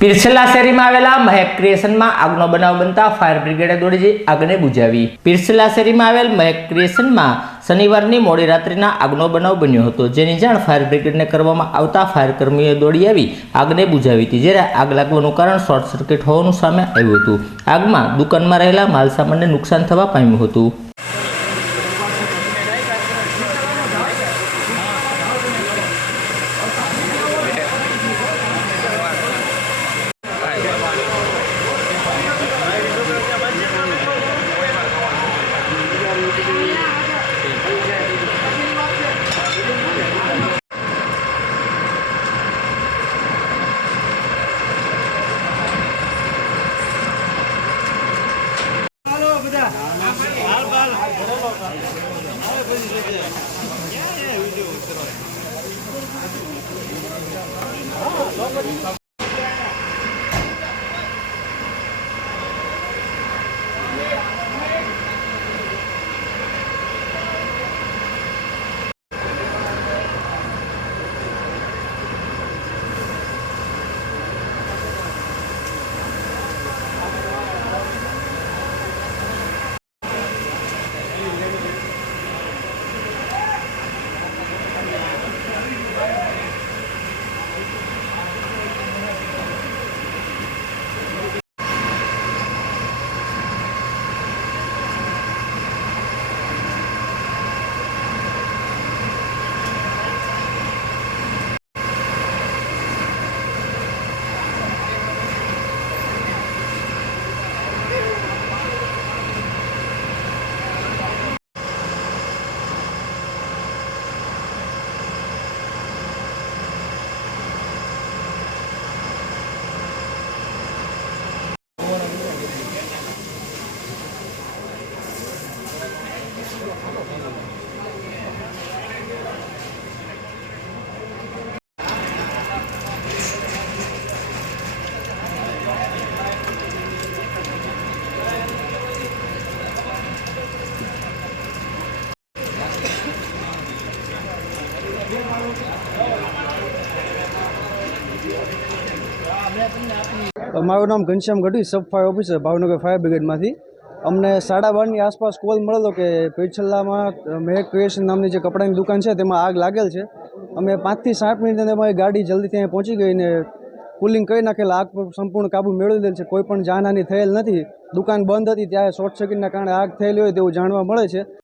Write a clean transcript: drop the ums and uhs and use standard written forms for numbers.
પીરછલા શેરીમાં આવેલા મહેક ક્રિએશનમાં આગનો બનાવ બનતા ફાયર બ્રિગેડે દોડી જઈ આગને બુઝાવી। પીરછલા શેરીમાં આવેલ મહેક ક્રિએશનમાં શનિવારની મોડી રાત્રિના આગનો બનાવ બન્યો હતો, જેની જાણ ફાયર બ્રિગેડને કરવામાં આવતા ફાયર કર્મીઓએ દોડી આવી આગને બુઝાવી હતી, જ્યારે આગ લાગવાનું કારણ શોર્ટ સર્કિટ હોવાનું સામે આવ્યું હતું। આગમાં દુકાનમાં રહેલા માલસામાનને નુકસાન થવા પામ્યું હતું। મારું નામ Ghanshyam Gadhvi, sub fire officer, Bhavnagar fire બ્રિગેડમાંથી। અમને 12:30ની આસપાસ કોલ મળેલો કે પીરછલામાં મહેક ક્રિએશન નામની જે કપડાની દુકાન છે તેમાં આગ લાગેલ છે। અમે 5 થી 7 મિનિટની અમારી ગાડી જલ્દી ત્યાં પહોંચી ગઈ ને કુલિંગ કરી નાખેલા આગ પર સંપૂર્ણ કાબુ મેળવી દેલ છે। કોઈ પણ જાનહાની થયેલ નથી। દુકાન બંધ હતી ત્યારે શોર્ટ સર્કિટના કારણે આગ થયેલી હોય તેવું જાણવા મળે છે।